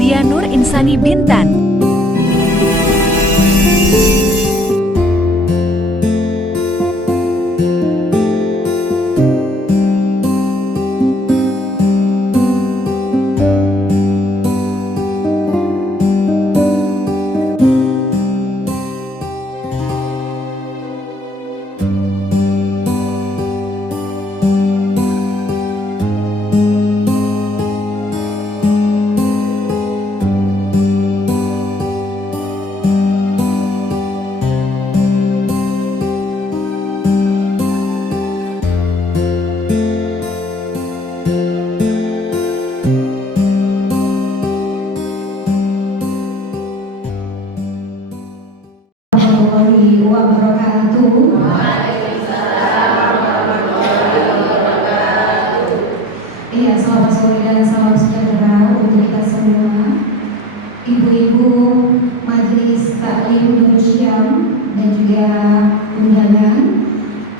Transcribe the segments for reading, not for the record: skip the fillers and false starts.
Dia Nur Insani Bintan. Iya, selamat sore dan salam sejahtera untuk kita semua, ibu-ibu Majelis Taklim Nurul Syam dan juga undangan,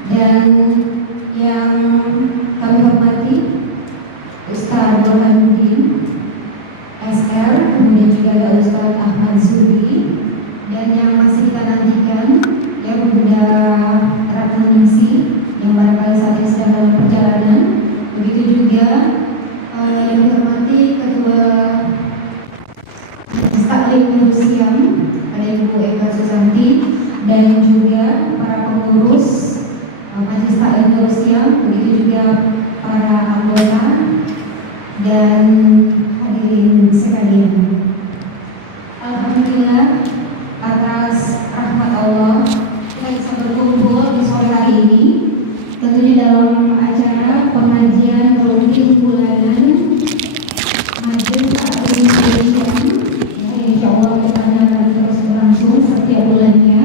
dan yang kami hormati Ustaz Burhanuddin SR, kemudian juga ada Ustaz Ahmad Zuri, dan yang masih kita nantikan yang sudah erat mengisi, yang barangkali saat ini sedang dalam perjalanan. Begitu juga yang dihormati Ketua Taklim Nurul Syam, ada Ibu Eka Susanti, dan juga para pengurus Majelis Taklim Nurul Syam, begitu juga para anggota dan hadirin sekalian. Alhamdulillah, atas rahmat Allah kita bisa berkumpul di sore hari ini, tentunya dalam acara pengajian rutin bulanan Majelis Taklim Nurul Syam. Insya Allah kita akan terus berlangsung setiap bulannya.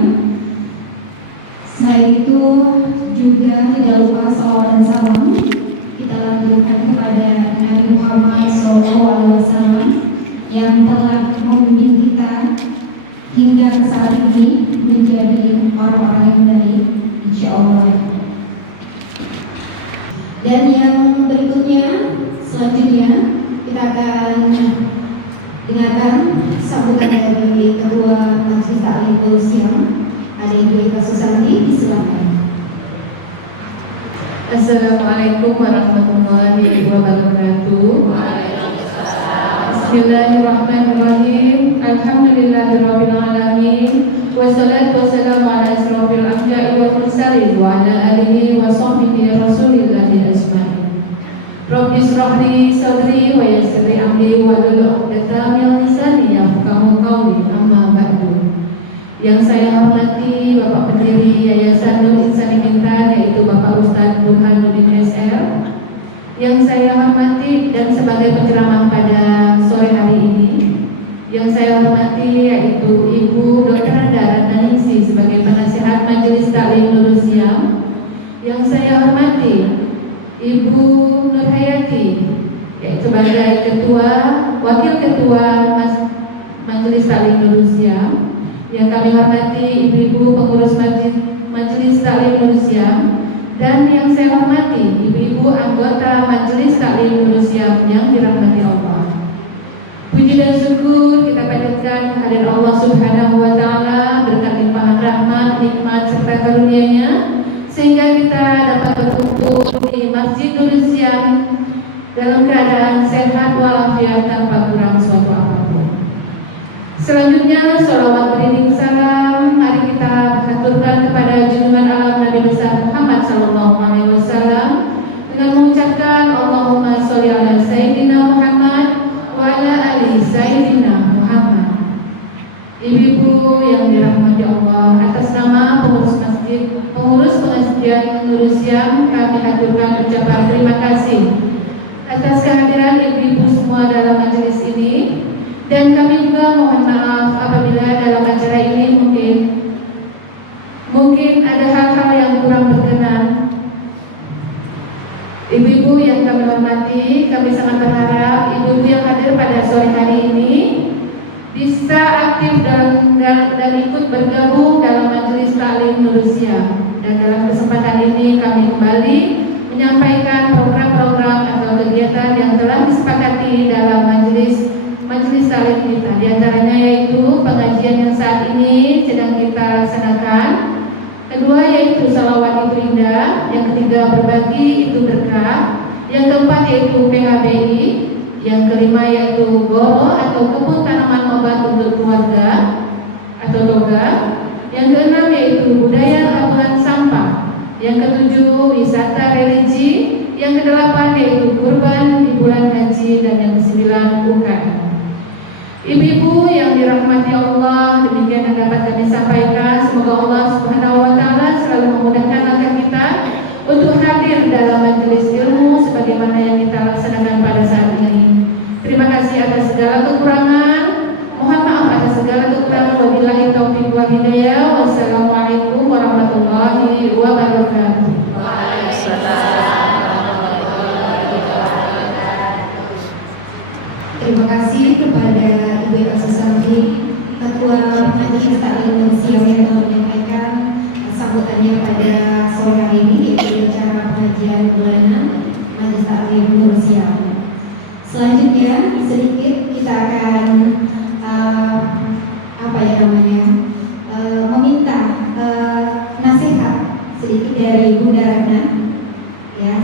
Selain itu juga tidak lupa salawat dan salam kita lanjutkan kepada Nabi Muhammad SAW yang telah memimpin kita hingga saat ini menjadi orang-orang yang baik, insya Allah. Dan yang berikutnya, selanjutnya kita akan dengarkan sambutan dari Ketua Majelis Taklim Nurul Syam, ada Ibu Eka Susanti, silakan. Assalamualaikum warahmatullahi wabarakatuh. Bismillahirrahmanirrahim. Alhamdulillahirabbil alamin. Wassalatu wassalamu ala asrofil anbiya'i wal mursalin wa ala alihi wa sahbihi rasulillahi ajmain. Rabbi shrah li sadri wa yassir li amri wa hlul 'uqdatam min lisani yafqahu qawli, amma ba'du. Yang saya hormati Bapak Pendiri Yayasan Nur Insani Bintan, yaitu Bapak Ustaz Burhanuddin SR. Yang saya hormati dan sebagai penceramah pada sore hari ini, yang saya hormati yaitu Ibu Dr. Anda Ratnaningsih sebagai penasihat Majelis Taklim Nurul Syam. Yang saya hormati Ibu Nur Hayati yaitu sebagai Ketua Wakil Ketua Majelis Taklim Nurul Syam. Yang kami hormati ibu-ibu pengurus Majelis Taklim Nurul Syam, dan yang saya hormati ibu-ibu anggota Majelis Taklim Nurul Syam yang dirahmati Allah. Puji dan syukur kita panjatkan kehadirat Allah Subhanahu wa taala, berkat limpahan rahmat, nikmat serta karunia-Nya, sehingga kita dapat berkumpul di Masjid Nurul Syam dalam keadaan sehat walafiat tanpa kurang suatu apapun. Selanjutnya, sholawat beriring salam mari kita haturkan kepada junjungan alam Nabi besar Muhammad SAW dengan mengucapkan Allahumma sholli ala Sayyidina Muhammad wa ala ali Sayyidina Muhammad. Ibu-ibu yang dirahmati Allah, atas nama pengurus pengajian Nurul Syam, kami haturkan ucapan terima kasih atas kehadiran ibu-ibu semua dalam majelis ini. Dan kami juga mohon maaf apabila dalam acara ini mungkin ada hal-hal yang kurang berkenan. Ibu-ibu yang kami hormati, kami sangat berharap ibu-ibu yang hadir pada sore hari ini bisa aktif dan ikut bergabung dalam Majelis Taklim Nurul Syam. Dan dalam kesempatan ini kami kembali menyampaikan program-program atau kegiatan yang telah disepakati dalam Majelis Taklim Di antaranya yaitu pengajian yang saat ini sedang kita laksanakan. Kedua yaitu salawat itu indah. Yang ketiga berbagi itu berkah. Yang keempat yaitu PHBI. Yang kelima yaitu goro atau kebun tanaman obat untuk keluarga atau toga. Yang keenam yaitu budaya tabungan sampah. Yang ketujuh wisata religi. Yang kedelapan yaitu kurban di bulan haji. Dan yang kesembilan UKM. Ibu-ibu yang dirahmati Allah, demikian yang dapat kami sampaikan. Semoga Allah Subhanahu wa taala selalu memudahkan langkah kita untuk hadir dalam majelis ilmu sebagaimana yang kita laksanakan pada saat ini. Terima kasih atas segala kekurangan. Mohon maaf atas segala kekurangan. Wabillahi taufiq wal hidayah. Wassalamualaikum warahmatullahi wabarakatuh. Terima kasih kepada Ibu Elsa Safri, Ketua Majelis Taklim Siang yang telah menyampaikan sambutannya pada sore hari ini, yaitu acara pengajian bulanan Majelis Taklim Siang. Selanjutnya sedikit kita akan meminta nasihat sedikit dari Bunda Ratna, ya,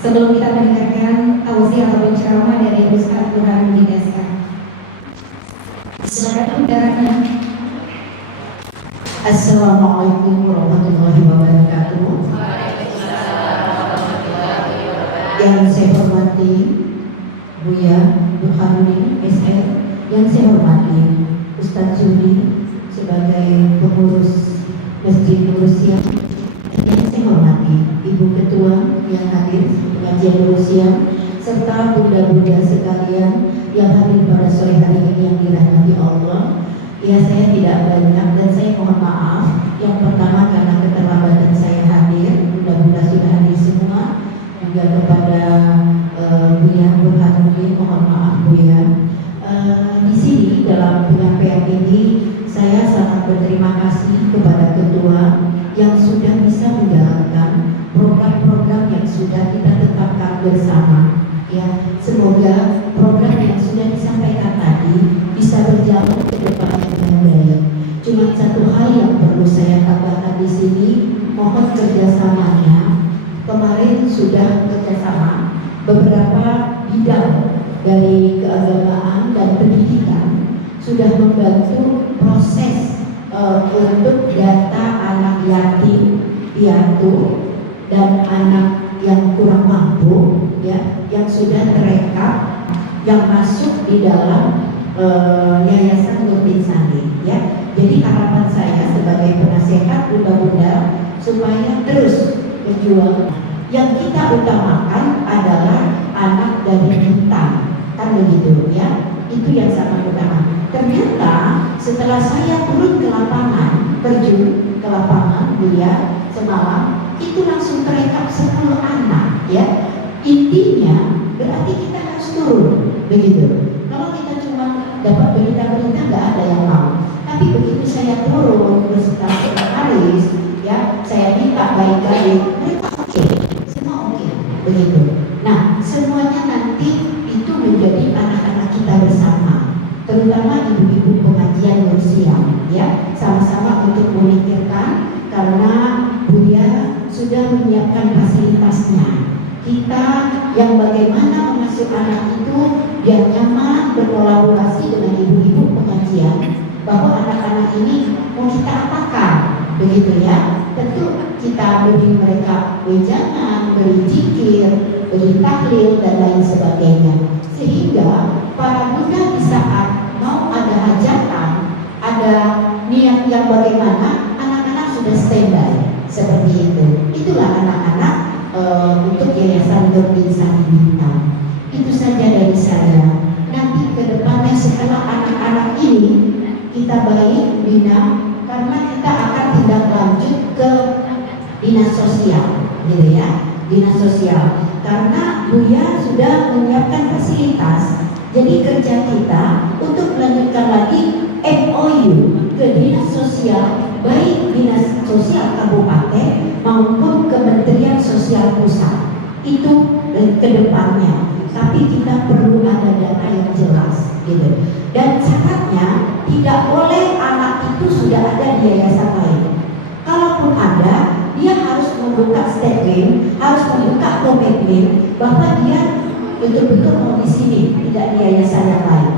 sebelum kita mendengarkan tausiah atau ceramah dari Ustaz Burhanuddin Deska. Silakan Bunda Ratna. Assalamualaikum warahmatullahi wabarakatuh. Yang saya hormati Buya Burhanuddin SR, yang saya hormati Ustaz Juli sebagai pengurus Masjid Nur Siang, yang saya hormati Ibu Ketua yang hadir pengajian Nur Siang, serta bunda-bunda sekalian yang hadir pada sore hari ini yang dirahmati Allah. Ya, saya tidak banyak dan saya mohon maaf. Yang pertama karena keterlambatan saya hadir, bunda-bunda sudah hadir semua. Juga kepada Buya Burhanuddin, mohon maaf Buya. Di sini dalam penyampaian ini saya sangat berterima kasih kepada ketua yang sudah bisa menjalankan program-program yang sudah kita tetapkan bersama. Ya, semoga program yang sudah disampaikan tadi bisa berjalan ke depan dengan baik. Cuma satu hal yang perlu saya tambahkan di sini, mohon kerjasamanya. Kemarin sudah kerjasama beberapa bidang dari keagamaan dan pendidikan sudah membantu proses untuk data anak yatim piatu dan anak yang kurang mampu, ya, yang sudah terekam, yang masuk di dalam Yayasan Nur Insani, ya. Jadi harapan saya sebagai penasehat bunda-bunda supaya terus berjuang. Yang kita utamakan adalah anak dari bintang, kan begitu, ya. Itu yang sangat utama. Ternyata setelah saya turun ke lapangan, terjun ke lapangan, dia semalam itu langsung terekam 10 anak, ya. Intinya berarti kita harus turun, begitu. Kalau kita cuma dapat berita-berita nggak ada yang mau. Tapi begitu saya turun beserta sekretaris, ya, saya minta baik-baik, mereka oke, semua oke, begitu. Nah, semuanya nanti itu menjadi anak-anak kita bersama, terutama ibu-ibu pengajian Nur Siang, ya, sama-sama untuk memikirkan karena Buya sudah menyiapkan fasilitasnya. Kita yang bagaimana mengasuh anak itu biar nyaman, berkolaborasi dengan ibu-ibu pengajian, bahwa anak-anak ini mau kita apakan, begitu ya. Tentu kita beri mereka wejangan, beri zikir, beri tahlil dan lain sebagainya, sehingga para bunda di saat mau ada hajatan, ada niat yang bagaimana, anak-anak sudah standby seperti itu. Itulah anak-anak untuk Yayasan Nur Insani Bintang. Itu saja dari saya. Nanti ke depannya setelah anak-anak ini kita baik bina, karena kita akan tindak lanjut ke dinas sosial, gitu ya, dinas sosial. Karena Buya sudah menyiapkan fasilitas, jadi kerja kita untuk melanjutkan lagi MOU ke dinas sosial, baik dinas sosial kabupaten maupun Kementerian Sosial Pusat. Itu ke depannya. Tapi kita perlu ada data yang jelas, gitu. Dan syaratnya Bapak mau mengklaim Bapak dia betul-betul mau di sini, tidak di yayasan yang lain.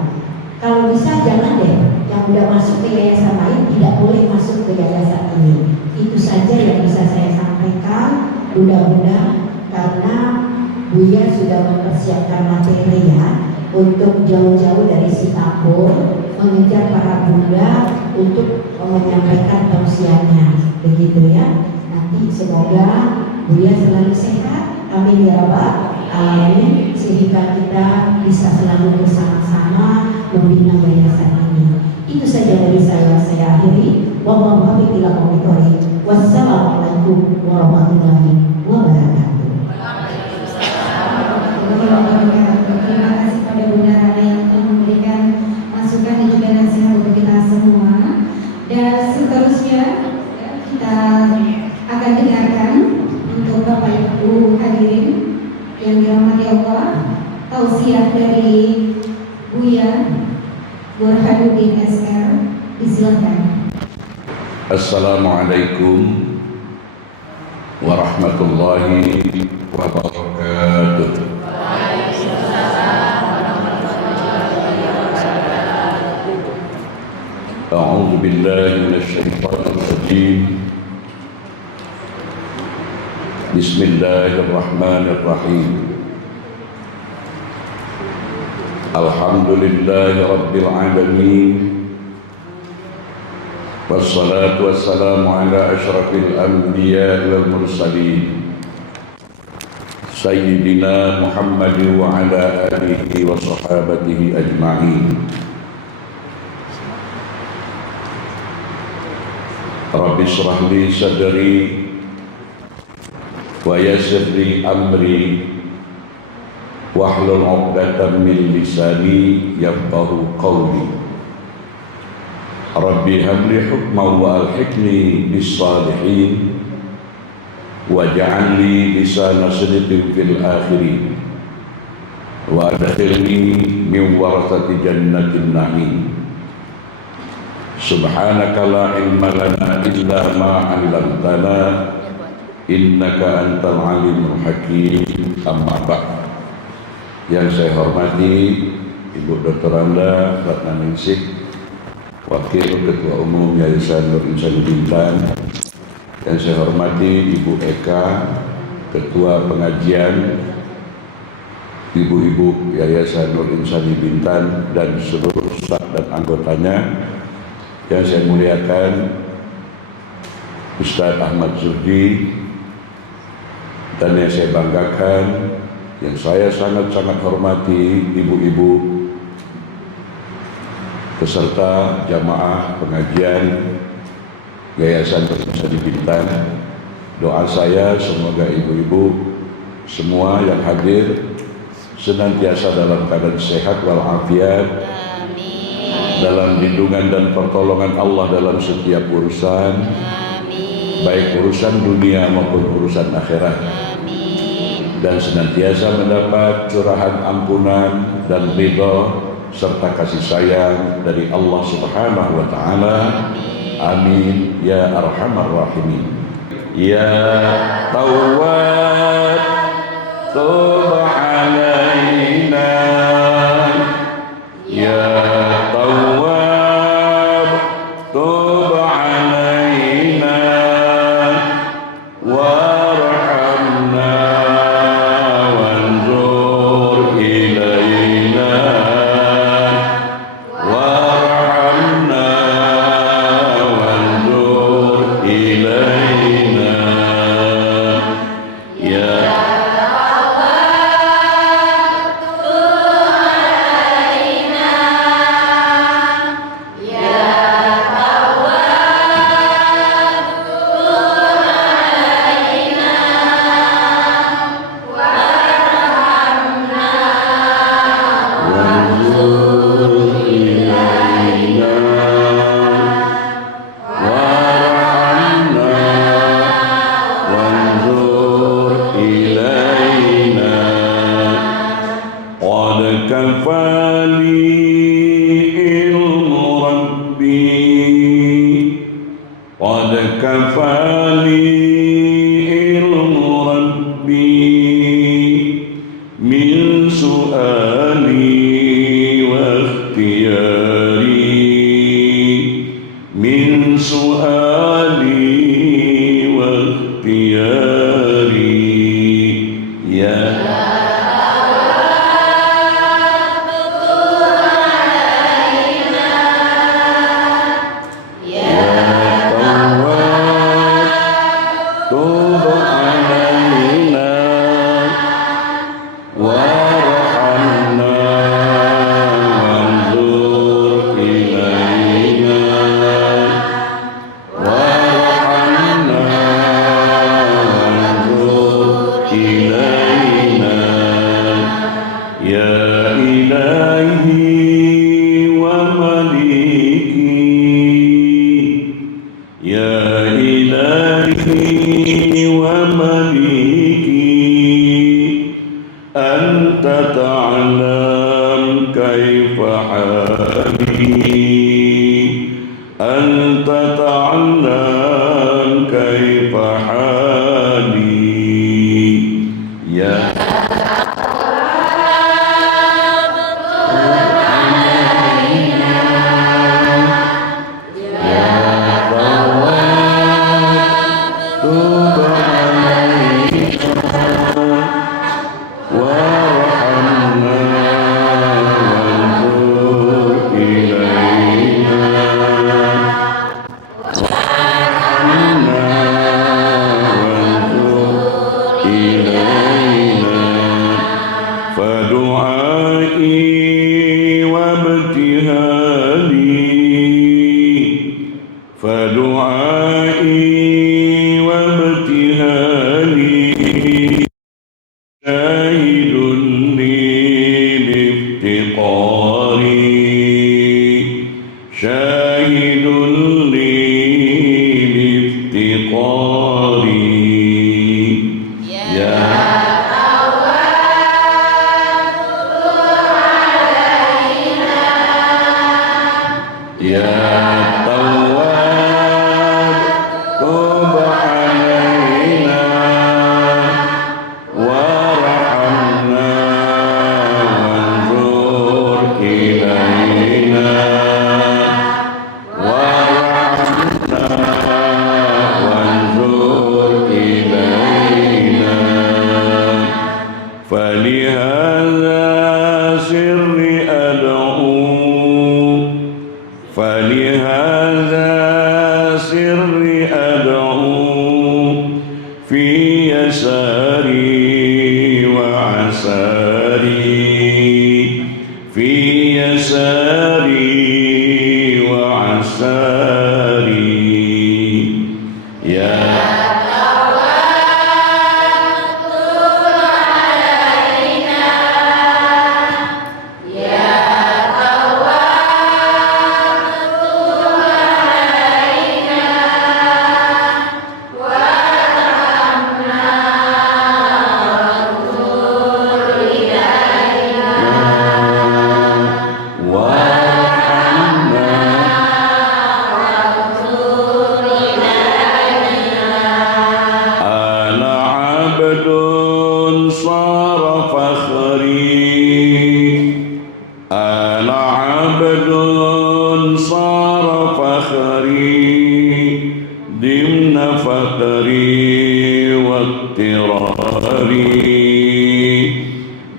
Kalau bisa jangan deh, yang udah masuk ke yayasan lain tidak boleh masuk ke yayasan ini. Itu saja yang bisa saya sampaikan. Mudah-mudahan karena Buya sudah mempersiapkan materi ya untuk jauh-jauh dari Singapura mengejar para bunda untuk menyampaikan tausiahnya, begitu ya. Nanti semoga Buya selalu sehat, amin ya rabbal alamin, sehingga kita bisa selalu bersama-sama membina yayasan ini. Itu saja dari saya akhiri. Wassalamualaikum warahmatullahi wabarakatuh. Terima kasih pada Bunda Rana yang telah memberikan masukan dan juga nasihat untuk kita semua. Dan seterusnya kita akan dengarkan untuk Bapak Ibu hadirin yang dirahmati Allah, tausiah dari Buya Burhanuddin SR. Disilakan. Assalamualaikum warahmatullahi wabarakatuh. A'udzu billahi minasyaitonir rajim. Bismillahirrahmanirrahim. Alhamdulillahi rabbil alamin. Wassalatu wassalamu ala asyrafil anbiya wal mursalin Sayyidina Muhammad wa ala alihi wa sahabatihi ajma'in. Rabbi shrah li sadri wa yassir li amri wahlul 'uqdatam min lisani yafqahu qawli. Rabbi habli hukman wa alhiqni bis salihin waj'al li lisana sidqin fil akhirin wa adkhilni min warathati jannatin na'im. Subhanaka la ilma lana illa ma 'allamtana innaka antal alimul hakim. Amma ba'd. Yang saya hormati Ibu Dr. Anda Ratnaningsih, Wakil Ketua Umum Yayasan Nur Insani Bintan, yang saya hormati Ibu Eka, Ketua Pengajian, Ibu-ibu Yayasan Nur Insani Bintan dan seluruh staf dan anggotanya, yang saya muliakan Ustaz Ahmad Zudi, dan yang saya banggakan, yang saya sangat-sangat hormati ibu-ibu beserta jamaah pengajian Yayasan Nur Insani Bintan. Doa saya semoga ibu-ibu semua yang hadir senantiasa dalam keadaan sehat walafiat, dalam lindungan dan pertolongan Allah dalam setiap urusan, baik urusan dunia maupun urusan akhirat, dan senantiasa mendapat curahan ampunan dan ridha serta kasih sayang dari Allah Subhanahu wa taala. Amin ya arhamar rahimin. Ya Tawwab tub alaina, ya Tawwab tub alaina warhamna wanzur ilaina. كفاني علم ربي واختياري من سؤالي واختياري يا أنت تعلم كيف حالي يا فدعائي وابتهالي شاهد لي لافتقاري شاهد لي لافتقاري يا فلهذا سري أدعو في يساري وعساري في يساري وعساري يا صار فخري أنا عبد صار فخري ضمن فقري واضطراري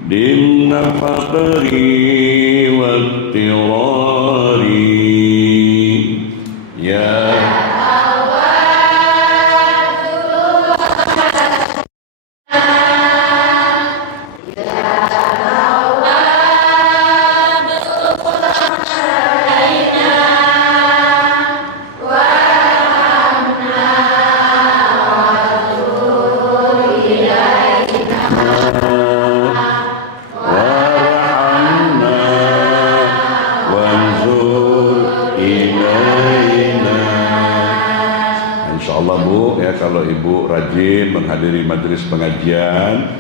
ضمن فقري واضطراري يا Insyaallah Bu, ya kalau Ibu rajin menghadiri majelis pengajian,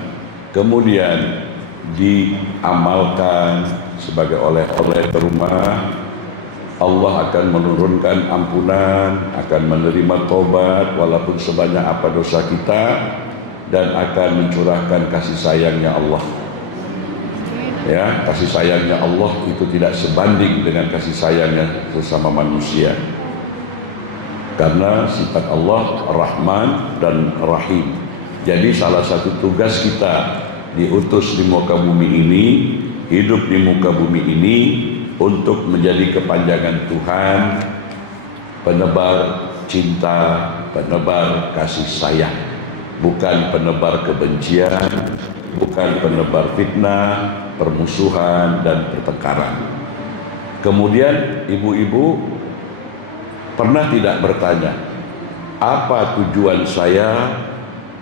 kemudian diamalkan sebagai oleh-oleh ke rumah, Allah akan menurunkan ampunan, akan menerima tobat walaupun sebanyak apa dosa kita, dan akan mencurahkan kasih sayangnya Allah. Ya, kasih sayangnya Allah itu tidak sebanding dengan kasih sayangnya sesama manusia. Karena sifat Allah Rahman dan Rahim. Jadi salah satu tugas kita diutus di muka bumi ini, hidup di muka bumi ini untuk menjadi kepanjangan Tuhan, penebar cinta, penebar kasih sayang, bukan penebar kebencian, bukan penebar fitnah, permusuhan dan pertengkaran. Kemudian ibu-ibu pernah tidak bertanya, apa tujuan saya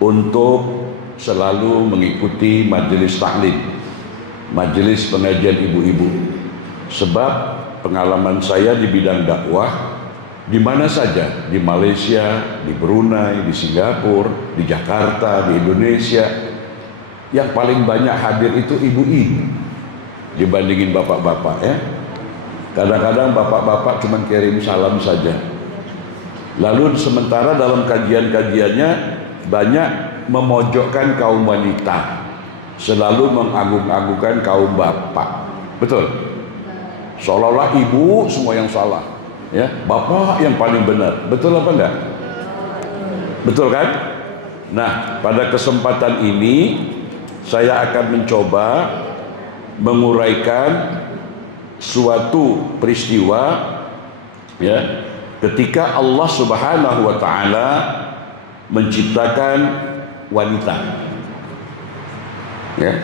untuk selalu mengikuti majelis taklim, majelis pengajian ibu-ibu? Sebab pengalaman saya di bidang dakwah di mana saja, di Malaysia, di Brunei, di Singapura, di Jakarta, di Indonesia, yang paling banyak hadir itu ibu-ibu dibandingin bapak-bapak ya. Kadang-kadang bapak-bapak cuma kirim salam saja. Lalu sementara dalam kajian-kajiannya banyak memojokkan kaum wanita, selalu mengagung-agungkan kaum bapak. Betul? Seolah-olah ibu semua yang salah, ya, bapak yang paling benar. Betul apa enggak? Betul kan? Nah, pada kesempatan ini saya akan mencoba menguraikan suatu peristiwa, ya, ketika Allah Subhanahu wa taala menciptakan wanita. Ya.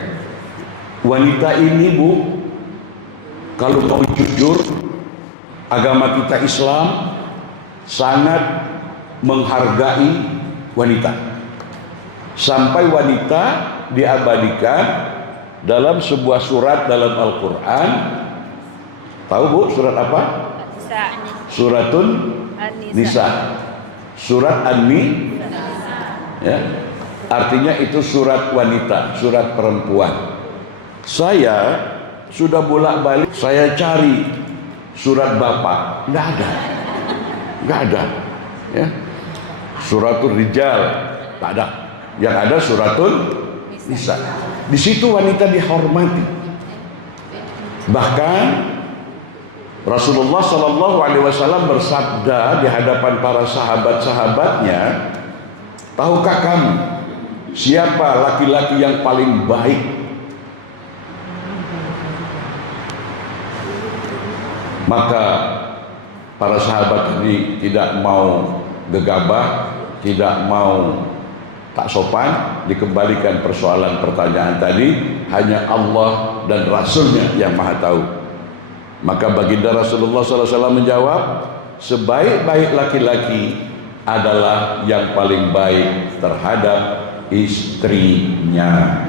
Wanita ini, Bu, kalau mau jujur, agama kita Islam sangat menghargai wanita. Sampai wanita diabadikan dalam sebuah surat dalam Al-Quran. Tahu, Bu, surat apa? Nisa. Suratun Nisa. Surat An-Ni, ya, artinya itu surat wanita, surat perempuan. Saya sudah bolak-balik saya cari surat bapak, nggak ada, ya. Suratul Rijal, tak ada. Yang ada suratul Nisa. Di situ wanita dihormati. Bahkan Rasulullah Shallallahu Alaihi Wasallam bersabda di hadapan para sahabat-sahabatnya, tahukah kamu siapa laki-laki yang paling baik? Maka para sahabat ini tidak mau gegabah, tidak mau tak sopan, dikembalikan persoalan pertanyaan tadi, hanya Allah dan Rasulnya yang maha tahu. Maka baginda Rasulullah SAW menjawab, sebaik-baik laki-laki adalah yang paling baik terhadap istrinya.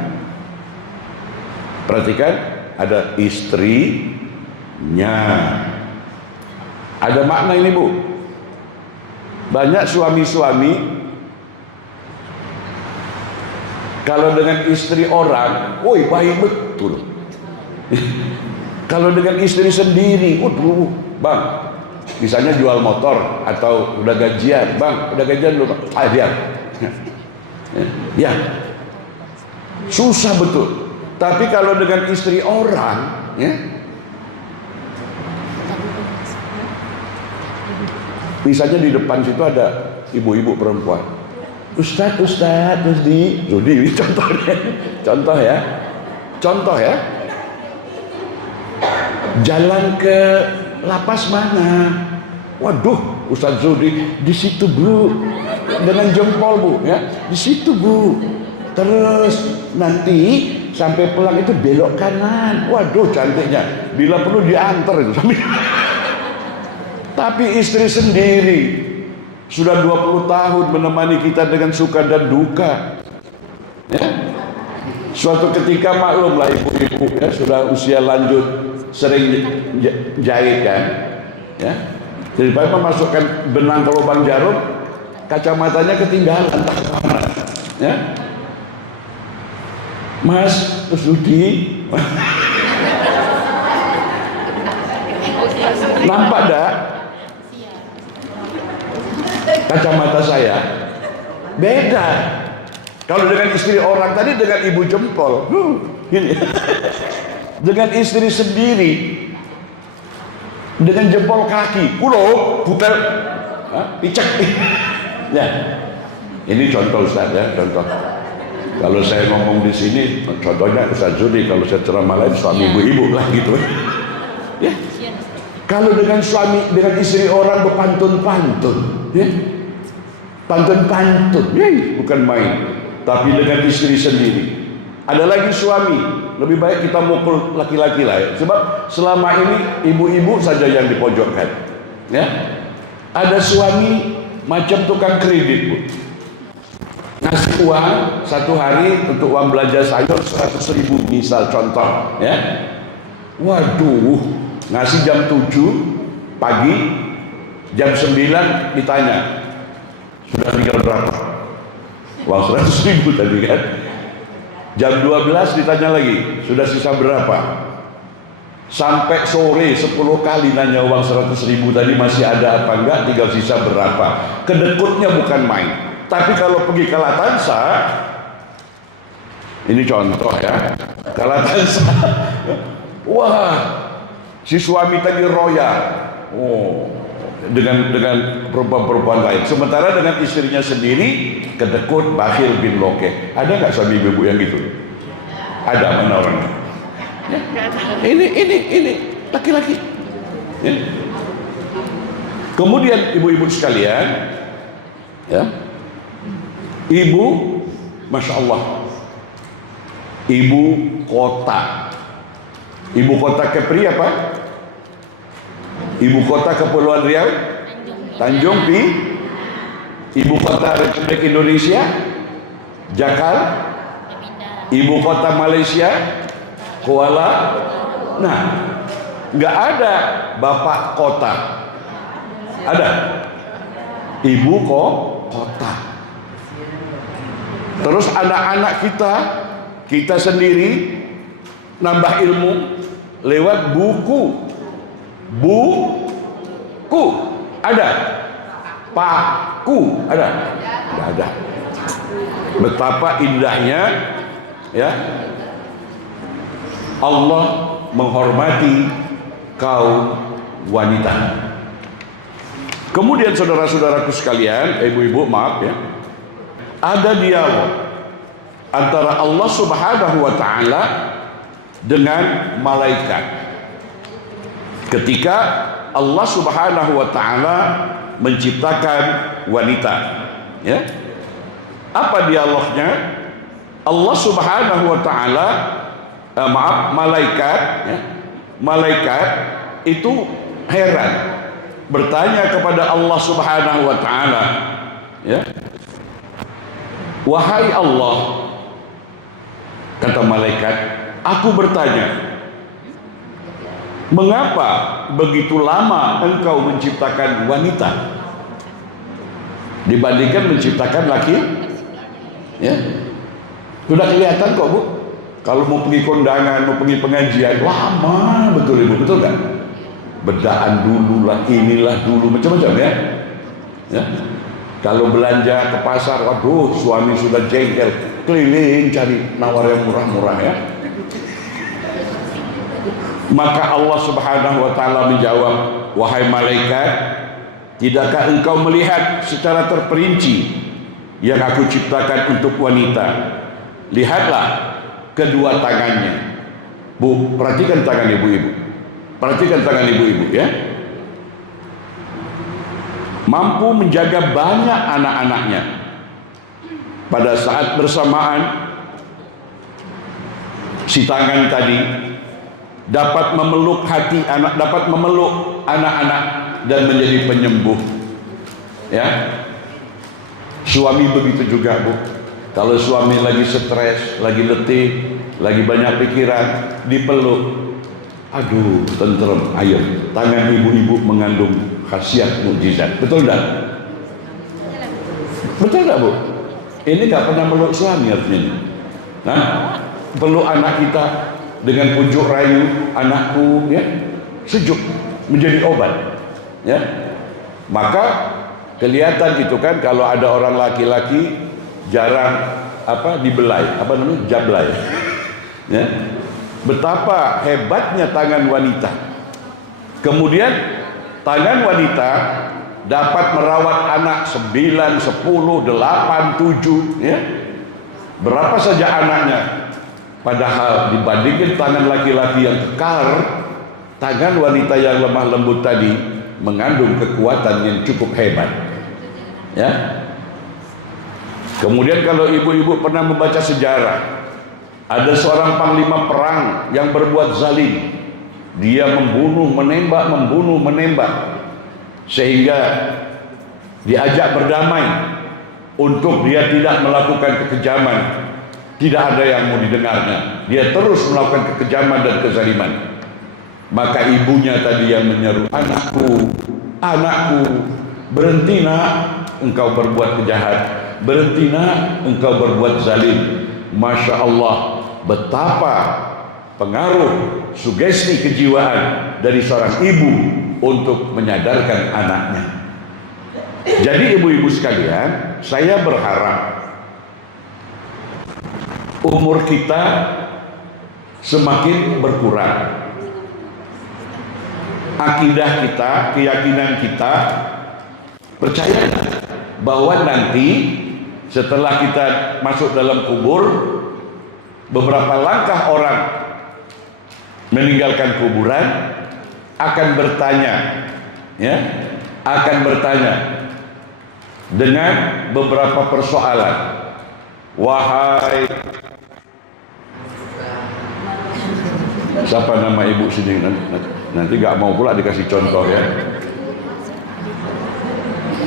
Perhatikan, ada istrinya. Ada makna ini, Bu. Banyak suami-suami kalau dengan istri orang, woi baik betul. Kalau dengan istri sendiri, waduh, Bang, misalnya jual motor atau udah gajian, Bang, udah gajian belum? Dia. Ya. Susah betul. Tapi kalau dengan istri orang, ya, misalnya di depan situ ada ibu-ibu perempuan, Ustadz, terus di contoh ya, jalan ke lapas mana? Waduh, Ustadz Zudi di situ, Bu, dengan jempol, Bu, ya, di situ, Bu. Terus nanti sampai pulang itu belok kanan. Waduh, cantiknya. Bila perlu diantar itu. Tapi istri sendiri sudah 20 tahun menemani kita dengan suka dan duka, ya. Suatu ketika maklumlah ibu-ibu, ya, sudah usia lanjut, sering jahit kan, ya. Daripada memasukkan benang ke lubang jarum, kacamatanya ketinggalan, entah kemana, ya. Mas, terus Rudi, nampak dah kacamata saya? Beda. Kalau dengan istri orang tadi dengan ibu jempol, ini. dengan istri sendiri, dengan jempol kaki, kulo, putar, picek. Ya, ini contoh Ustaz ya, contoh. Kalau saya ngomong di sini, contohnya Ustaz Zudi, kalau saya ceramah lain suami ibu-ibu lah gitu. Ya. Kalau dengan suami, dengan istri orang berpantun-pantun, ya, pantun-pantun, ya, bukan main. Tapi dengan istri sendiri. Ada lagi suami, lebih baik kita mukul laki-laki lah ya. Sebab selama ini ibu-ibu saja yang dipojokkan. Ya. Ada suami macam tukang kredit, Bu. Ngasih uang satu hari untuk uang belanja sayur 100.000 misal contoh, ya. Waduh, ngasih jam 7 pagi, jam 9 ditanya, sudah tinggal berapa? Uang 100.000 tadi kan. Jam 12 ditanya lagi, sudah sisa berapa? Sampai sore 10 kali nanya uang 100.000 tadi masih ada apa enggak, tinggal sisa berapa. Kedekutnya bukan main. Tapi kalau pergi ke Latansa, ini contoh ya, ke Latansa, wah, si suami tadi roya, dengan perempuan-perempuan lain. Sementara dengan istrinya sendiri kedekut, bakhil bin lokeh. Ada nggak suami ibu yang gitu? Ada, mana orang? Ini laki-laki. Ya. Kemudian ibu-ibu sekalian, ya, ibu, masya Allah, ibu kota. Ibu kota Kepri apa? Ibu kota Kepulauan Riau, Tanjung Pi. Ibu kota Republik Indonesia, Jakarta. Ibu kota Malaysia, Kuala. Nah, nggak ada bapak kota. Ada ibu kota. Terus anak-anak kita sendiri nambah ilmu lewat buku. Ada. Paku ada. Nggak ada. Betapa indahnya ya Allah menghormati kaum wanita. Kemudian saudara-saudaraku sekalian, ibu-ibu maaf ya, ada dialog antara Allah Subhanahu wa taala dengan malaikat. Ketika Allah Subhanahu wa taala menciptakan wanita, ya. Apa dialognya? Allah Subhanahu wa taala malaikat, ya. Malaikat itu heran bertanya kepada Allah Subhanahu wa taala, ya. Wahai Allah, kata malaikat, aku bertanya, mengapa begitu lama engkau menciptakan wanita dibandingkan menciptakan laki? Ya, sudah kelihatan kok Bu. Kalau mau pergi kondangan, mau pergi pengajian, lama betul Ibu, betul kan? Bedaan dulu lah, inilah dulu, macam-macam ya. Ya. Kalau belanja ke pasar, waduh, suami sudah jengkel, keliling cari nawar yang murah-murah ya. Maka Allah Subhanahu wa taala menjawab, wahai malaikat, tidakkah engkau melihat secara terperinci yang aku ciptakan untuk wanita? Lihatlah kedua tangannya. Bu, perhatikan tangan ibu-ibu. Perhatikan tangan ibu-ibu ya. Mampu menjaga banyak anak-anaknya. Pada saat bersamaan si tangan tadi dapat memeluk hati anak, dapat memeluk anak-anak dan menjadi penyembuh. Ya. Suami begitu juga, Bu. Kalau suami lagi stres, lagi letih, lagi banyak pikiran, dipeluk, aduh, tentrem, ayo. Tangan ibu-ibu mengandung khasiat mukjizat. Betul enggak? Betul enggak, Bu? Ini enggak pernah meluk suami artinya. Nah, peluk anak kita dengan pujuk rayu, anakku, ya, sejuk, menjadi obat. Ya. Maka kelihatan itu kan kalau ada orang laki-laki jarang dibelai, jablay, ya. betapa hebatnya tangan wanita. Kemudian tangan wanita dapat merawat anak 9, 10, 8, 7 ya. Berapa saja anaknya. Padahal dibandingkan tangan laki-laki yang kekar, tangan wanita yang lemah lembut tadi mengandung kekuatan yang cukup hebat. Ya. Kemudian kalau ibu-ibu pernah membaca sejarah, ada seorang panglima perang yang berbuat zalim. Dia membunuh, menembak, sehingga diajak berdamai untuk dia tidak melakukan kekejaman. Tidak ada yang mau didengarnya. Dia terus melakukan kekejaman dan kezaliman. Maka ibunya tadi yang menyeru, anakku, berhenti nak, engkau berbuat kejahat. Berhenti nak, engkau berbuat zalim. Masya Allah, betapa pengaruh sugesti kejiwaan dari seorang ibu untuk menyadarkan anaknya. Jadi ibu-ibu sekalian, saya berharap umur kita semakin berkurang. Akidah kita, keyakinan kita, percaya bahwa nanti setelah kita masuk dalam kubur, beberapa langkah orang meninggalkan kuburan akan bertanya, ya, akan bertanya dengan beberapa persoalan. Wahai, siapa nama ibu sini? Nanti nggak mau pula dikasih contoh ya.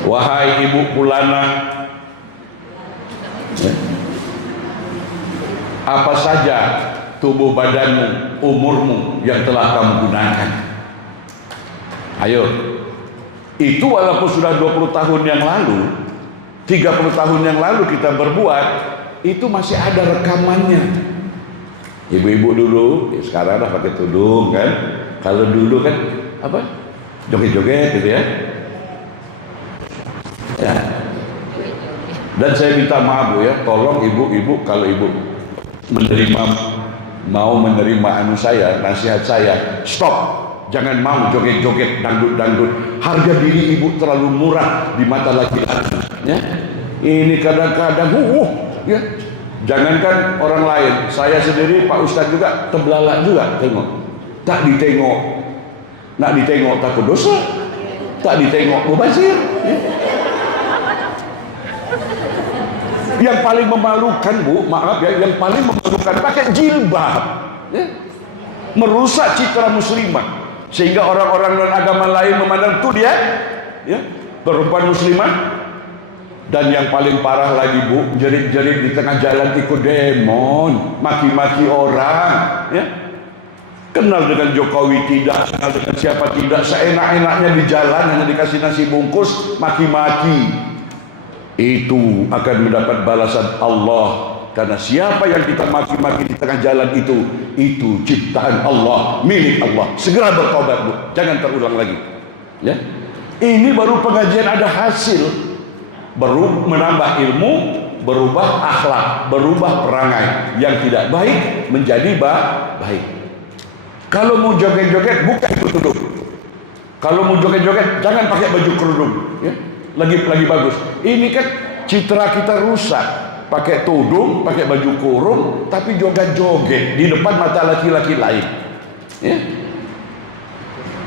Wahai ibu Pulana, ya, apa saja tubuh badanmu, umurmu yang telah kamu gunakan? Ayo, itu walaupun sudah 20 tahun yang lalu, 30 tahun yang lalu kita berbuat, itu masih ada rekamannya. Ibu-ibu dulu, sekarang dah pakai tudung kan. Kalau dulu kan apa? Joget-joget gitu ya. Ya. Dan saya minta maaf Bu ya, tolong ibu-ibu kalau ibu mau menerima nasihat saya, stop. Jangan mau joget-joget, dangdut-dangdut. Harga diri ibu terlalu murah di mata laki-laki. Ya. Ini kadang-kadang ya. Jangankan orang lain, saya sendiri Pak Ustadz juga terbelalak juga tengok. Tak ditengok, nak ditengok takut dosa, tak ditengok mubazir. Ya. Yang paling memalukan Bu, maaf ya, yang paling memalukan pakai jilbab, ya. Merusak citra muslimah. Sehingga orang-orang non agama lain memandang tuh dia, ya, perempuan muslimah. Dan yang paling parah lagi Bu, jerit-jerit di tengah jalan ikut demon, maki-maki orang, ya. Kenal dengan Jokowi tidak, kenal dengan siapa tidak, seenak-enaknya di jalan hanya dikasih nasi bungkus, maki-maki. Itu akan mendapat balasan Allah. Karena siapa yang kita maki-maki di tengah jalan itu ciptaan Allah, milik Allah. Segera bertobat Bu, jangan terulang lagi. Ya, ini baru pengajian ada hasil, baru menambah ilmu, berubah akhlak, berubah perangai yang tidak baik menjadi baik. Kalau mau joget-joget buka itu tudung. Kalau mau joget-joget jangan pakai baju kerudung. Ya, lagi bagus. Ini kan citra kita rusak. Pakai tudung, pakai baju kurung, tapi joget-joget di depan mata laki-laki lain. Ya.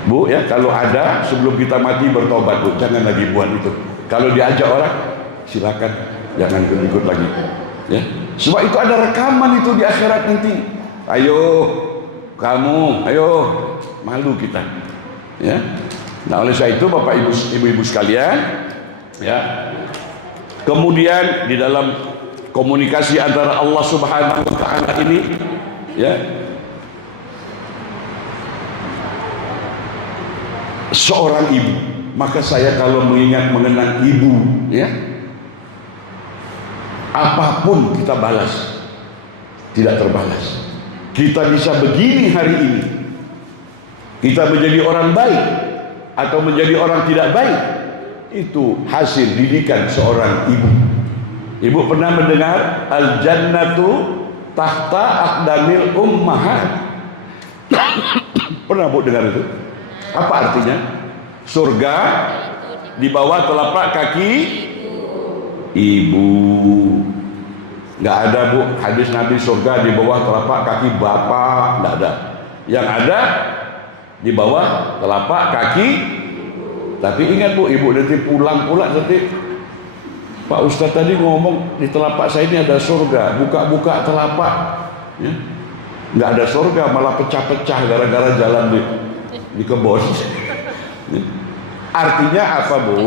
Bu ya, kalau ada sebelum kita mati bertobat Bu, jangan lagi buat itu. Kalau diajak orang, silakan jangan ikut lagi. Ya. Sebab itu ada rekaman itu di akhirat nanti. Ayo kamu, ayo, malu kita. Ya. Nah oleh sebab itu Bapak Ibu sekalian, ya. Kemudian di dalam komunikasi antara Allah Subhanahu wa taala ini, ya, seorang ibu, maka saya kalau mengenang ibu, ya, apapun kita balas tidak terbalas. Kita bisa begini hari ini, kita menjadi orang baik atau menjadi orang tidak baik, itu hasil didikan seorang ibu. Ibu pernah mendengar al-jannatu tahta aqdamil ummahat? Pernah Bu dengar itu? Apa artinya? Surga di bawah telapak kaki ibu. Nggak ada Bu hadis Nabi surga di bawah telapak kaki bapak, nggak ada. Yang ada di bawah telapak kaki. Tapi ingat Bu, ibu nanti pulang pula nanti, Pak Ustadz tadi ngomong di telapak saya ini ada surga, buka-buka telapak, ya. Nggak ada surga, malah pecah-pecah gara-gara jalan di kebun. Artinya apa Bu?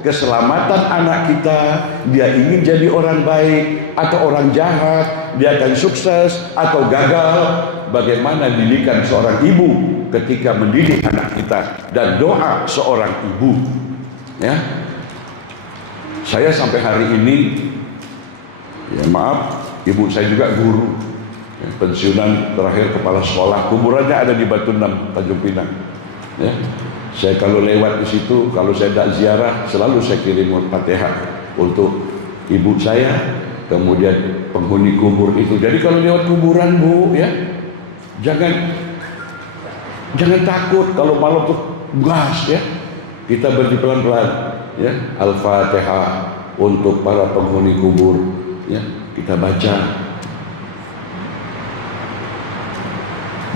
Keselamatan anak kita, dia ingin jadi orang baik atau orang jahat, dia akan sukses atau gagal. Bagaimana didikan seorang ibu ketika mendidik anak kita, dan doa seorang ibu, ya. Saya sampai hari ini, ya maaf, ibu saya juga guru, ya, pensiunan terakhir kepala sekolah, kuburannya ada di Batu 6 Tanjung Pinang, ya. Saya kalau lewat di situ, kalau saya tidak ziarah, selalu saya kirim Fatihah untuk ibu saya, kemudian penghuni kubur itu. Jadi kalau lewat kuburan Bu, ya, jangan takut kalau malam tuh gas, ya. Kita berdiri pelan-pelan, ya. Al-Fatihah untuk para penghuni kubur, ya. Kita baca.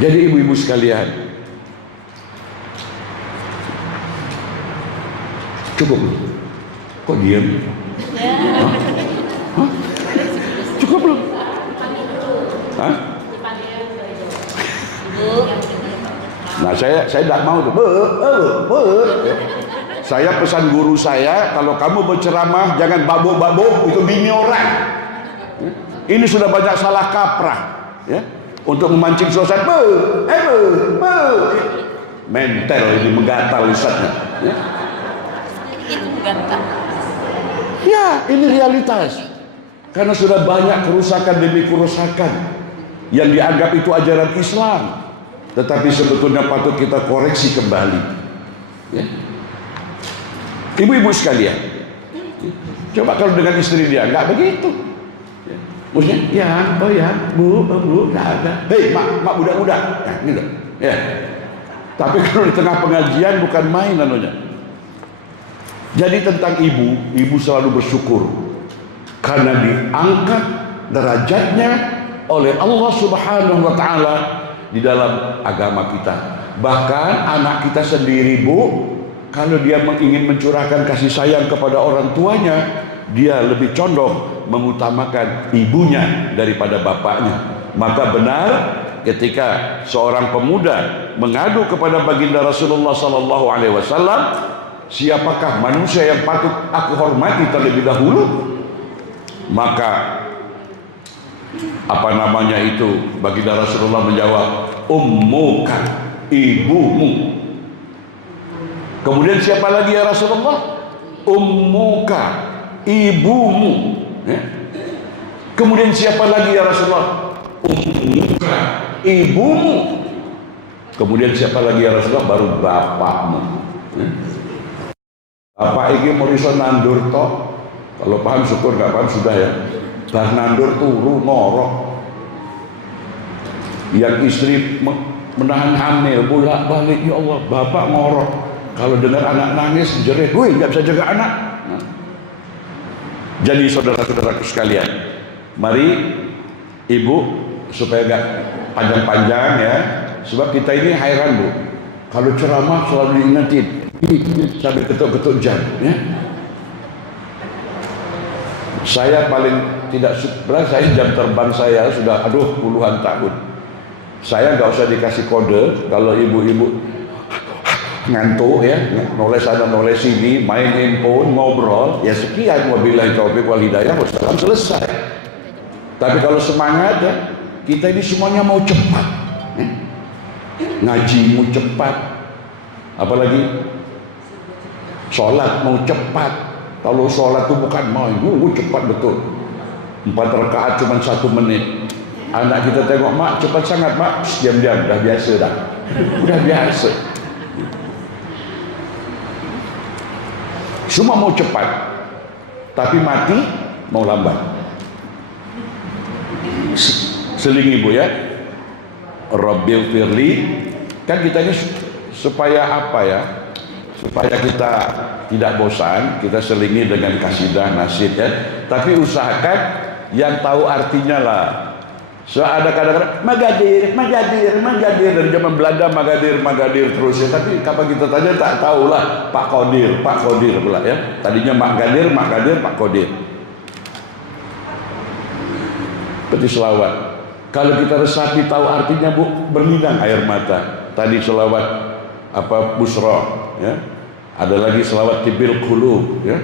Jadi ibu-ibu sekalian, cukup. Kok diam? Hah? Cukup belum? Hah? Nah saya tidak mau tuh. Saya pesan guru saya, kalau kamu berceramah jangan babuk-babuk, itu bini orang. Ini sudah banyak salah kaprah, ya, untuk memancing suasana. Mental ini, menggatal lisannya, ya. Ya, ini realitas. Karena sudah banyak kerusakan demi kerusakan yang dianggap itu ajaran Islam, tetapi sebetulnya patut kita koreksi kembali, ya. Ibu-ibu sekalian, coba kalau dengan istri dia nggak begitu, ya. Maksudnya, ya, oh ya, bu, nggak ada. Hei, mak budak-budak, nah, gitu, ya. Tapi kalau di tengah pengajian bukan main anunya. Jadi tentang ibu selalu bersyukur karena diangkat derajatnya oleh Allah Subhanahu wa taala di dalam agama kita. Bahkan anak kita sendiri Bu, kalau dia ingin mencurahkan kasih sayang kepada orang tuanya, dia lebih condong mengutamakan ibunya daripada bapaknya. Maka benar ketika seorang pemuda mengadu kepada baginda Rasulullah sallallahu alaihi wasallam, siapakah manusia yang patut aku hormati terlebih dahulu? Maka baginda Rasulullah menjawab, ummuka, ibumu. Kemudian siapa lagi ya Rasulullah? Ummuka, ibumu, ya. Kemudian siapa lagi ya Rasulullah? Ummuka, ibumu. Kemudian siapa lagi ya Rasulullah? Baru bapakmu, ya. Bapak ini mau iso nandur toh, kalau paham syukur, nggak paham sudah ya. Bar nandur turu ngorok, yang istri menahan hamil bolak balik, ya Allah, bapak ngorok. Kalau dengar anak nangis jerit, wih nggak bisa jaga anak. Nah. Jadi saudara-saudaraku sekalian, mari ibu supaya nggak panjang-panjang ya, sebab kita ini heran Bu, kalau ceramah selalu diingetin sampai ketuk-ketuk jam, ya. Saya paling tidak suka, saya jam terbang saya sudah puluhan tahun. Saya nggak usah dikasih kode kalau ibu-ibu ngantuk ya, noleh sana noleh sini, main handphone, ngobrol, ya sekian, wabillahi taufiq wal hidayah, wassalam, selesai. Tapi kalau semangat ya, kita ini semuanya mau cepat, ya. Ngaji mau cepat, apalagi sholat mau cepat. Kalau sholat itu bukan main, cepat betul. 4 rakaat cuma 1 menit. Anak kita tengok, mak cepat sangat mak, diam-diam, dah biasa dah. Udah biasa. Semua mau cepat, tapi mati mau lambat. Seling ibu ya. Rabbil firli, kan kita ini supaya apa ya? Supaya kita tidak bosan, kita selingi dengan kasidah nasyid ya. Tapi usahakan yang tahu artinya lah. So ada kadang-kadang Magadir dari zaman Belanda Magadir terus ya. Tapi kapan kita tanya tak tahulah Pak Kodir pula ya. Tadinya Magadir, Pak Kodir. Seperti selawat. Kalau kita resapi tahu artinya berlinang air mata. Tadi selawat apa Busra ya. Ada lagi selawat Tibil Qulub ya.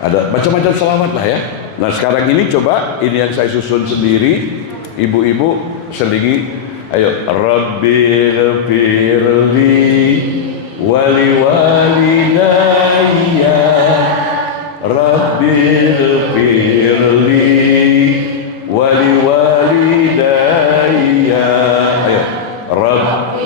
Ada macam-macam selawat lah ya. Nah sekarang ini coba ini yang saya susun sendiri, ibu-ibu selingi, ayo Rabbil firli wali walidayya, Rabbil firli wali walidayya, ayo Rabb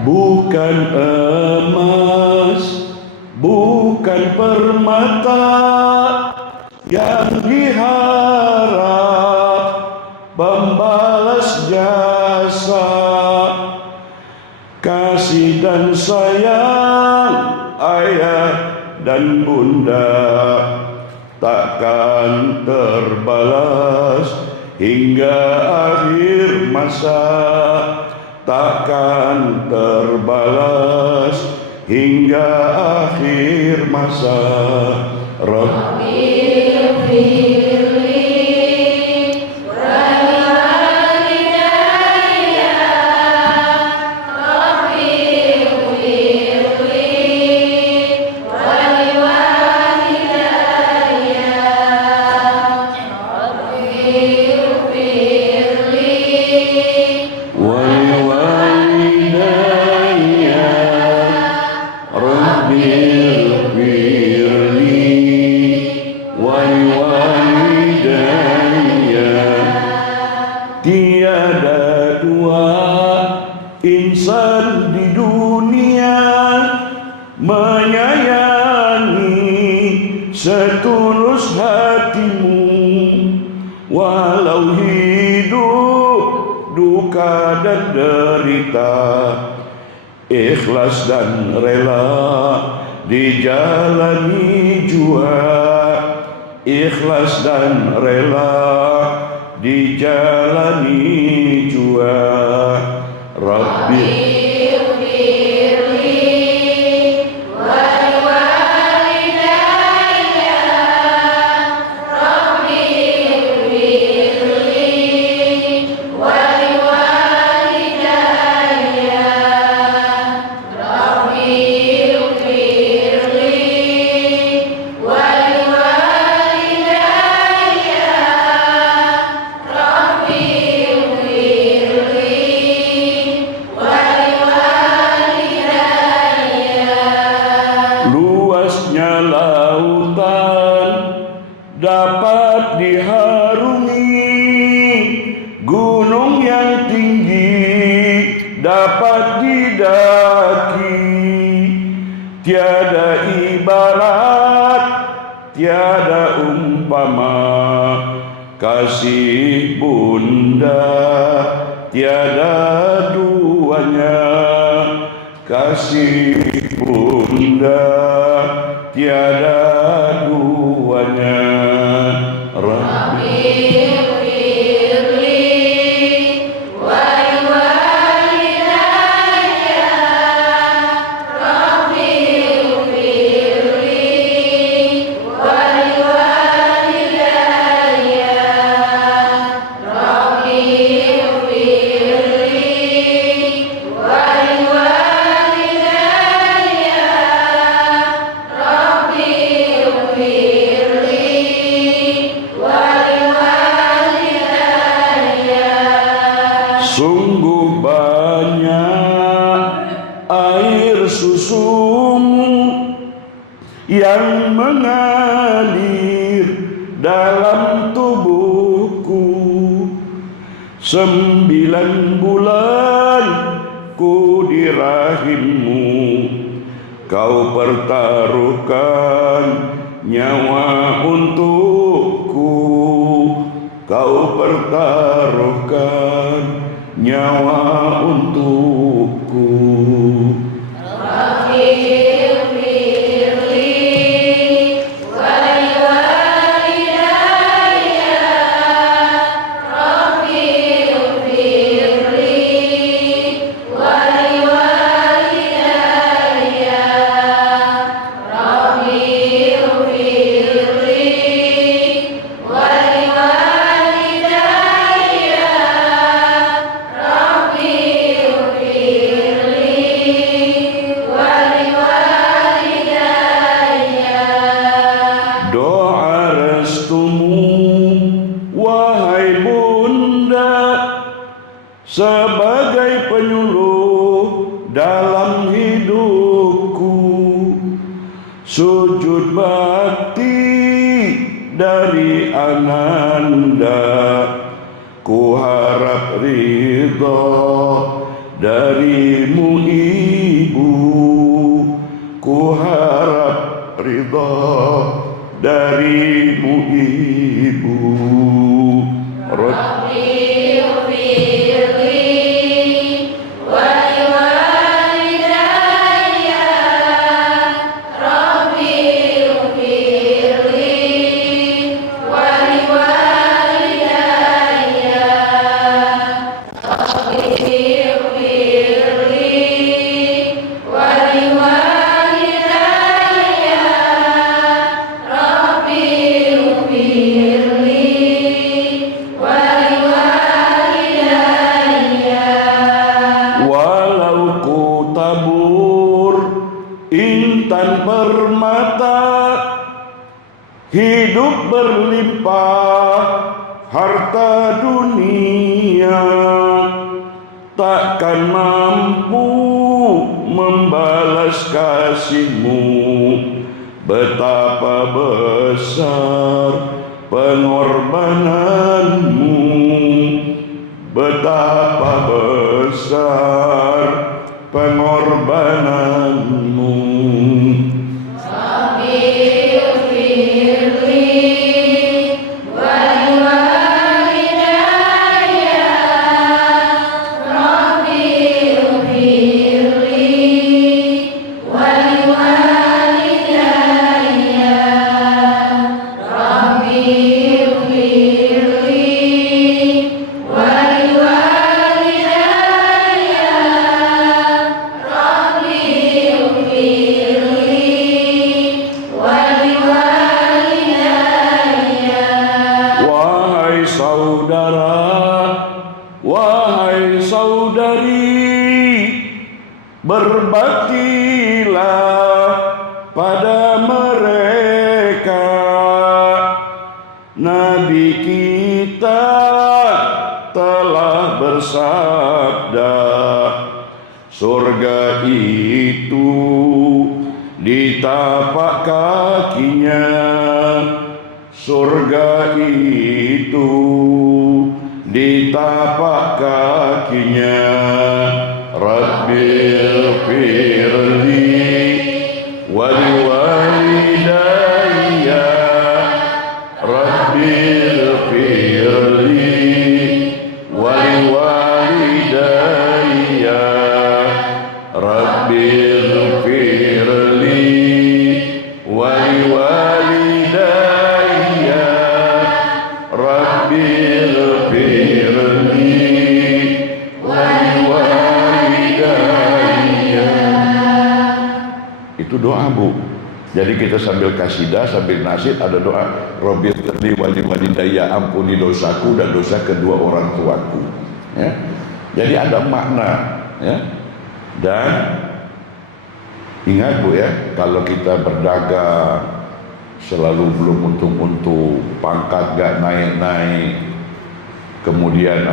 bukan emas, bukan permata yang diharap membalas jasa, kasih dan sayang ayah dan bunda takkan terbalas hingga akhir masa, takkan terbalas hingga akhir masa. Rabbil firli wali walidayya, Rabbil firli wali walidayya, Rabbil firli wali walidayya, Rabbil firli wali walidayya. Tiada dua insan di dunia menyayangi setulus hatimu, walau hidup duka dan derita, ikhlas dan rela dijalani jua, ikhlas dan rela dijalani jua. Rabbi luasnya lautan dapat diharungi, gunung yang tinggi dapat didaki, tiada ibarat, tiada umpama, kasih bunda tiada duanya, kasih bunda tiada duanya. Rabbi sungguh banyak air susumu yang mengalir dalam tubuhku, 9 bulan ku di rahimmu, kau pertaruhkan nyawa untukku, kau pertaruhkan nyawa untukku. Sebagai penyuluh dalam hidupku, sujud bakti dari Ananda, ku harap ridha darimu Ibu, ku harap ridha darimu Ibu. Intan permata, hidup berlimpah, harta dunia takkan mampu membalas kasihmu. Betapa besar pengorbananmu, betapa besar pengorbananmu. Wahai saudari, berbaktilah pada mereka. Nabi kita telah bersabda, surga itu di tapak kakinya, surga itu di tapak kakinya. Rabbil firli wali walidayya, Rabbil firli wali walidayya, Rabbil firli wali walidayya, Rabbil itu doa, Bu. Jadi kita sambil kasidah, sambil nasid ada doa, Rabbil firli wali walidayya, ampuni dosaku dan dosa kedua orang tuaku. Ya. Jadi ada makna, ya. Dan ingat, Bu, ya, kalau kita berdagang selalu belum untung-untung, pangkat gak naik-naik, kemudian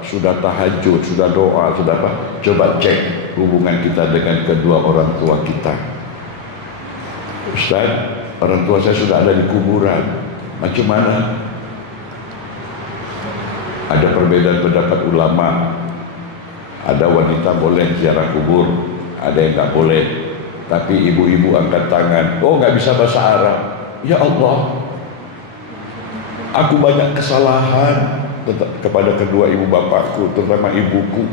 sudah tahajud, sudah doa, sudah coba cek hubungan kita dengan kedua orang tua kita. Ustaz, orang tua saya sudah ada di kuburan, macam mana? Ada perbedaan pendapat ulama. Ada wanita boleh ziarah kubur, ada yang nggak boleh. Tapi ibu-ibu angkat tangan, oh nggak bisa bahasa Arab. Ya Allah, aku banyak kesalahan kepada kedua ibu bapakku, terutama ibuku.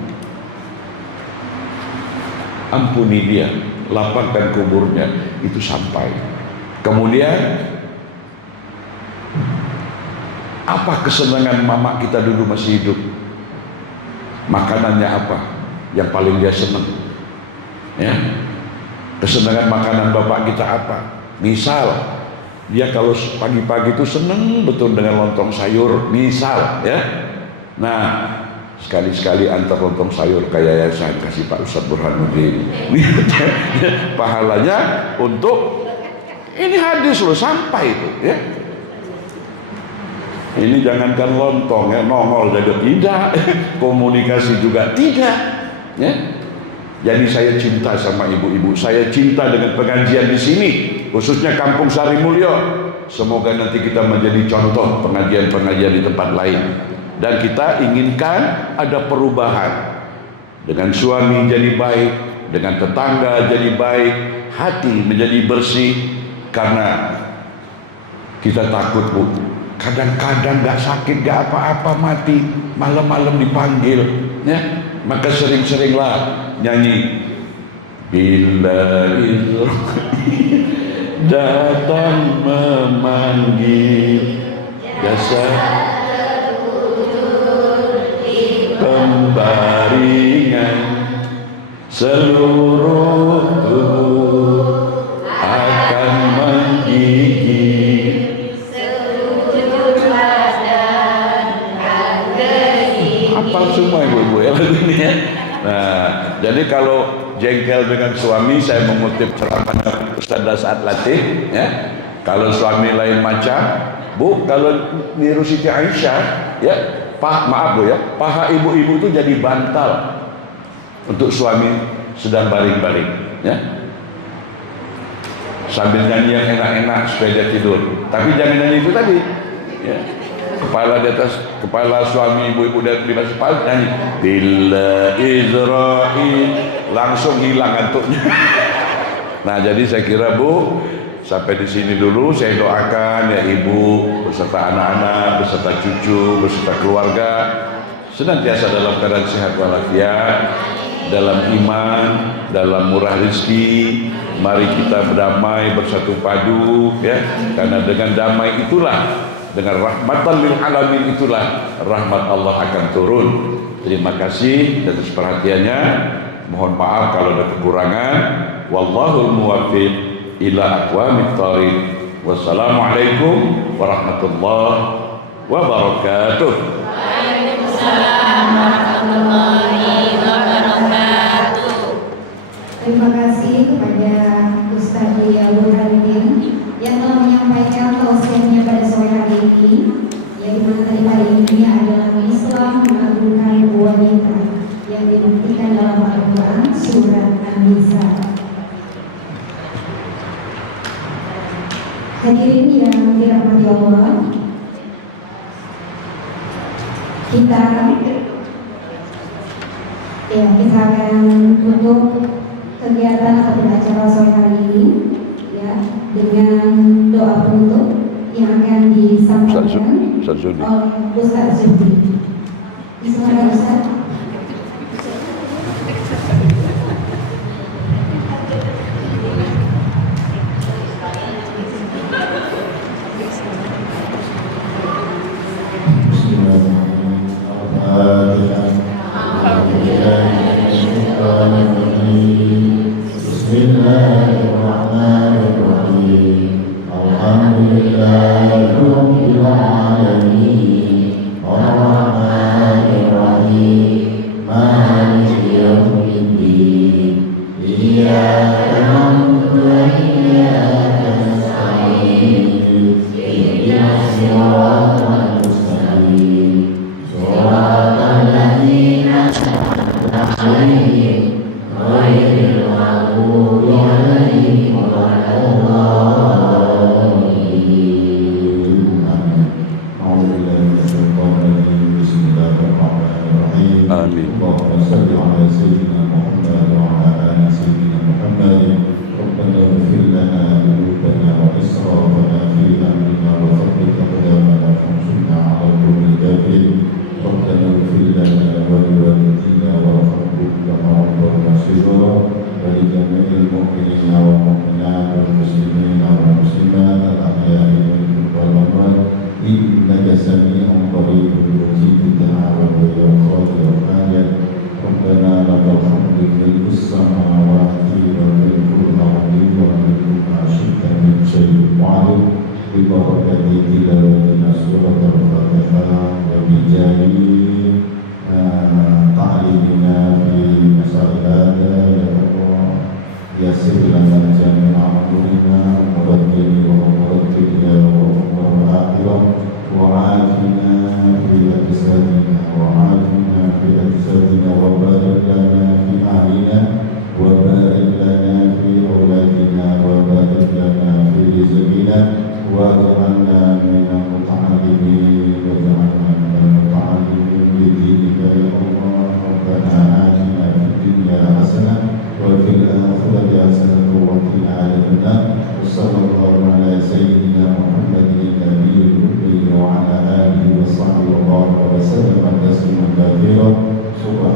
Ampuni dia, lapangkan kuburnya. Itu sampai. Kemudian, apa kesenangan mama kita dulu masih hidup? Makanannya apa yang paling dia senang? Ya, kesenangan makanan bapak kita apa? Misal dia kalau pagi-pagi itu senang betul dengan lontong sayur, misal ya. Nah, sekali-sekali antar lontong sayur kayak yang saya kasih Pak Ustadz Burhanuddin. Pahalanya untuk ini hadis loh, sampai itu ya. Ini jangankan lontong ya, nongol juga tidak, komunikasi juga tidak ya. Jadi saya cinta sama ibu-ibu, saya cinta dengan pengajian di sini, khususnya Kampung Sari Mulyo. Semoga nanti kita menjadi contoh pengajian-pengajian di tempat lain. Dan kita inginkan ada perubahan. Dengan suami jadi baik, dengan tetangga jadi baik, hati menjadi bersih. Karena kita takut, Bu, kadang-kadang gak sakit, gak apa-apa, mati, malam-malam dipanggil ya. Maka sering-seringlah nyanyi bila Israel datang memanggil, jasa pembaringan seluruh tubuh akan menggigit. Hafal semua ibu-ibu ya lagunya ya. Nah, jadi kalau jengkel dengan suami, saya mengutip ceramahnya Ustaz Dasat Latif ya. Kalau suami lain macam, Bu, kalau niru Siti Aisyah ya, maaf Bu ya, paha ibu-ibu itu jadi bantal untuk suami sedang baring-baring ya. Sambil nyanyi yang enak-enak supaya dia tidur. Tapi jangan nyanyi itu tadi ya. Kepala di atas kepala suami, ibu-ibu dan di atas kepala nyanyi bila Israel, langsung hilang ngantuknya. Nah, jadi saya kira Bu, sampai di sini dulu. Saya doakan ya ibu beserta anak-anak, beserta cucu, beserta keluarga senantiasa dalam keadaan sehat walafiat, dalam iman, dalam murah rezeki. Mari kita berdamai, bersatu padu ya, karena dengan damai itulah, dengan rahmatan lil alamin itulah rahmat Allah akan turun. Terima kasih atas perhatiannya. Mohon maaf kalau ada kekurangan. Wallahul muwaffiq ila aqwamit thariq. Wassalamualaikum warahmatullahi wabarakatuh. Waalaikumsalam warahmatullahi wabarakatuh. Terima kasih kepada Ustaz Buya Burhanuddin yang telah menyampaikan tausiahnya pada sore hari ini, yang dimana hari ini adalah Islam mengagungkan wanita yang dibuktikan dalam Al-Quran surat An-Nisa. Hadirin yang dirahmati Allah, kita akan tutup kegiatan atau acara sore hari ini ya dengan doa penutup yang akan disampaikan oleh Ustaz Zuhdi. Silakan Ustaz. Alhamdulillah. يسر لنا جميع أمورنا مرتب ومرتب يا أمور الآخرة وعافنا في أجسادنا وعافنا في أجسادنا وبارك لنا في أهلنا وبارك لنا في أولادنا وبارك لنا في رزقنا واجعلنا من المتعلمين واجعلنا من المتعلمين بدينك يا الله ربنا آتنا في الدنيا حسنة وفي الآخرة حسنة وقنا عذاب النار وصلى الله على سيدنا محمد النبي الأمي وعلى آله وصحبه وبارك وسلم تسليما كثيرا سبحان